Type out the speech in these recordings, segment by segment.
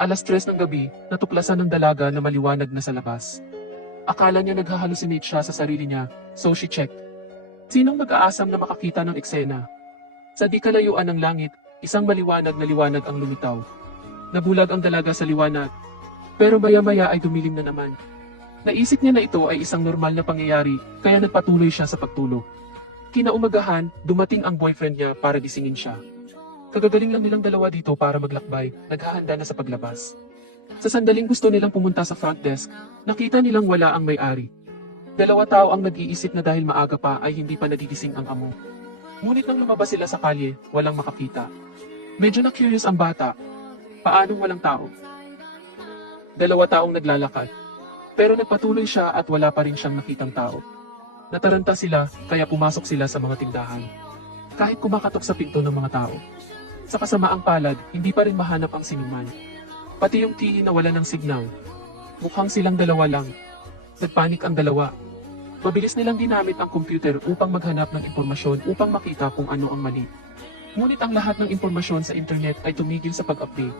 3:00 ng gabi, natuklasan ng dalaga na maliwanag na sa labas. Akala niya naghahalusinate siya sa sarili niya, so she checked. Sinong mag-aasam na makakita ng eksena? Sa di kalayuan ng langit, isang maliwanag na liwanag ang lumitaw. Nabulag ang dalaga sa liwanag, pero maya-maya ay dumilim na naman. Naisip niya na ito ay isang normal na pangyayari, kaya nagpatuloy siya sa pagtulog. Kinaumagahan, dumating ang boyfriend niya para gisingin siya. Kagagaling lang nilang dalawa dito para maglakbay, naghahanda na sa paglabas. Sa sandaling gusto nilang pumunta sa front desk, nakita nilang wala ang may-ari. 2 tao ang nag-iisip na dahil maaga pa ay hindi pa nagigising ang amo. Ngunit nang lumabas sila sa kalye, walang makakita. Medyo na-curious ang bata. Paanong walang tao? 2 taong naglalakad. Pero nagpatuloy siya at wala pa rin siyang nakitang tao. Nataranta sila, kaya pumasok sila sa mga tindahan. Kahit kumakatok sa pinto ng mga tao. Sa kasamaang palad, hindi pa rin mahanap ang sinuman. Pati yung TV na wala ng signal. Mukhang silang dalawa lang. Nagpanik ang dalawa. Mabilis nilang ginamit ang computer upang maghanap ng impormasyon upang makita kung ano ang mali. Ngunit ang lahat ng impormasyon sa internet ay tumigil sa pag-update.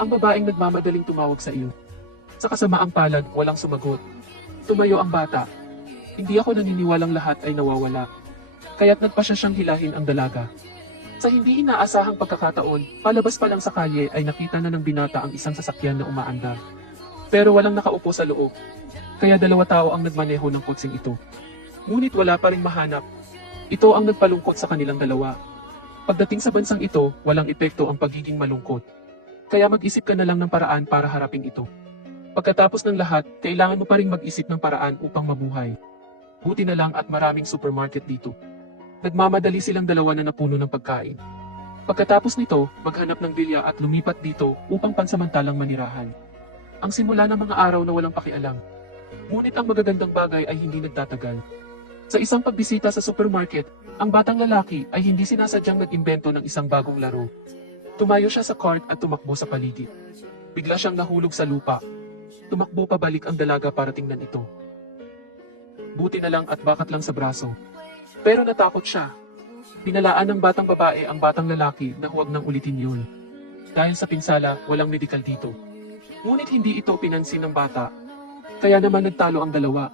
Ang babaeng nagmamadaling tumawag sa iyo. Sa kasamaang palad, walang sumagot. Tumayo ang bata. Hindi ako naniniwalang lahat ay nawawala. Kaya't nagpa siya siyang hilahin ang dalaga. Sa hindi inaasahang pagkakataon, palabas pa lang sa kalye ay nakita na ng binata ang isang sasakyan na umaandar. Pero walang nakaupo sa loob. Kaya 2 tao ang nagmaneho ng kotseng ito. Ngunit wala pa rin mahanap. Ito ang nagpalungkot sa kanilang dalawa. Pagdating sa bansang ito, walang epekto ang pagiging malungkot. Kaya mag-isip ka na lang ng paraan para harapin ito. Pagkatapos ng lahat, kailangan mo pa rin mag-isip ng paraan upang mabuhay. Buti na lang at maraming supermarket dito. Nagmamadali silang dalawa na napuno ng pagkain. Pagkatapos nito, maghanap ng bilya at lumipat dito upang pansamantalang manirahan. Ang simula ng mga araw na walang pakialam. Ngunit ang magagandang bagay ay hindi nagtatagal. Sa isang pagbisita sa supermarket, ang batang lalaki ay hindi sinasadyang nag-imbento ng isang bagong laro. Tumayo siya sa cart at tumakbo sa paligid. Bigla siyang nahulog sa lupa. Tumakbo pabalik ang dalaga para tingnan ito. Buti na lang at bakat lang sa braso. Pero natakot siya. Pinalaan ng batang babae ang batang lalaki na huwag nang ulitin yun. Dahil sa pinsala, walang medikal dito. Ngunit hindi ito pinansin ng bata. Kaya naman nagtalo ang dalawa.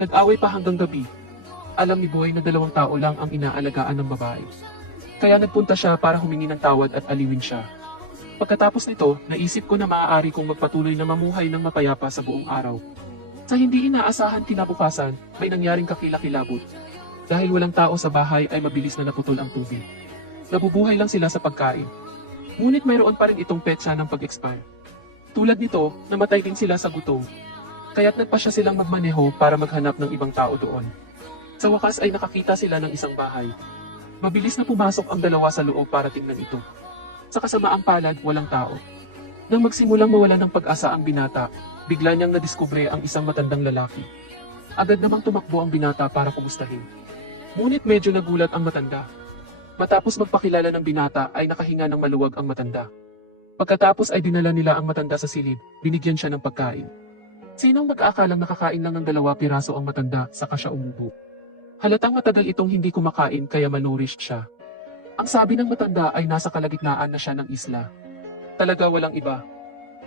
Nag-away pa hanggang gabi. Alam ni Boy na 2 tao lang ang inaalagaan ng babae. Kaya nagpunta siya para humingi ng tawad at aliwin siya. Pagkatapos nito, naisip ko na maaari kong magpatuloy na mamuhay ng mapayapa sa buong araw. Sa hindi inaasahan kinabukasan, may nangyaring kakilakilabot. Dahil walang tao sa bahay ay mabilis na naputol ang tubig. Nabubuhay lang sila sa pagkain. Ngunit mayroon pa rin itong petsa ng pag-expire. Tulad nito, namatay din sila sa gutom. Kaya't nagpasya silang magmaneho para maghanap ng ibang tao doon. Sa wakas ay nakakita sila ng isang bahay. Mabilis na pumasok ang dalawa sa loob para tingnan ito. Sa kasamaang palad, walang tao. Nang magsimulang mawala ng pag-asa ang binata, bigla niyang nadiskubre ang isang matandang lalaki. Agad namang tumakbo ang binata para kumustahin. Ngunit medyo nagulat ang matanda. Matapos magpakilala ng binata ay nakahinga ng maluwag ang matanda. Pagkatapos ay dinala nila ang matanda sa silid, binigyan siya ng pagkain. Sinong mag-aakalang nakakain lang ng 2 piraso ang matanda saka siya umubo? Halatang matagal itong hindi kumakain kaya malnourished siya. Ang sabi ng matanda ay nasa kalagitnaan na siya ng isla. Talaga walang iba.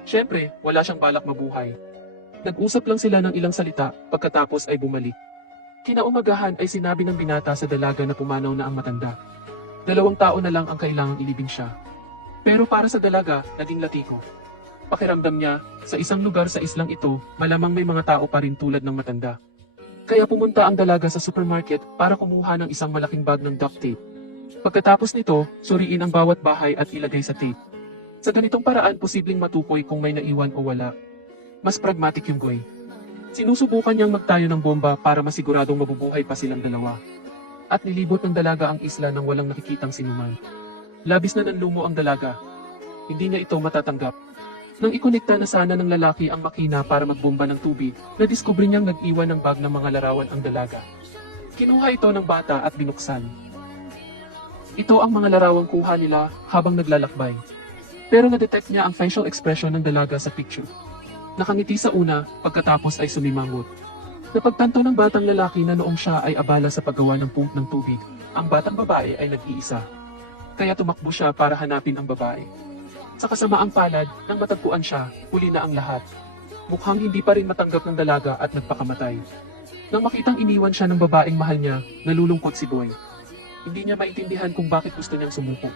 Siyempre, wala siyang balak mabuhay. Nag-usap lang sila ng ilang salita pagkatapos ay bumalik. Kinaumagahan ay sinabi ng binata sa dalaga na pumanaw na ang matanda. 2 tao na lang ang kailangang ilibing siya. Pero para sa dalaga, naging latiko. Pakiramdam niya, sa isang lugar sa islang ito, malamang may mga tao pa rin tulad ng matanda. Kaya pumunta ang dalaga sa supermarket para kumuha ng isang malaking bag ng duct tape. Pagkatapos nito, suriin ang bawat bahay at ilagay sa tape. Sa ganitong paraan, posibleng matukoy kung may naiwan o wala. Mas pragmatic yung Goy. Sinusubukan niyang magtayo ng bomba para masiguradong mabubuhay pa silang dalawa. At nilibot ng dalaga ang isla nang walang nakikitang sinuman. Labis na nanlumo ang dalaga. Hindi niya ito matatanggap. Nang ikonekta na sana ng lalaki ang makina para magbomba ng tubig, nadiskubre niyang nag-iwan ng bag ng mga larawan ang dalaga. Kinuha ito ng bata at binuksan. Ito ang mga larawang kuha nila habang naglalakbay. Pero na-detect niya ang facial expression ng dalaga sa picture. Nakangiti sa una, pagkatapos ay sumimangot. Napagtanto ng batang lalaki na noong siya ay abala sa paggawa ng pump ng tubig, ang batang babae ay nag-iisa. Kaya tumakbo siya para hanapin ang babae. Sa kasamaang palad, nang matagpuan siya, huli na ang lahat. Mukhang hindi pa rin matanggap ng dalaga at nagpakamatay. Nang makitang iniwan siya ng babaeng mahal niya, nalulungkot si Boy. Hindi niya maintindihan kung bakit gusto niyang sumuko.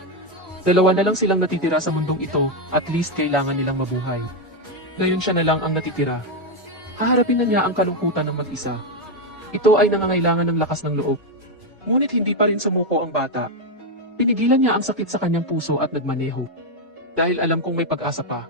Dalawa na lang silang natitira sa mundong ito, at least kailangan nilang mabuhay. Ngayon siya na lang ang natitira. Haharapin na niya ang kalungkutan ng mag-isa. Ito ay nangangailangan ng lakas ng loob. Ngunit hindi pa rin sumuko ang bata. Pinigilan niya ang sakit sa kanyang puso at nagmaneho. Dahil alam kong may pag-asa pa.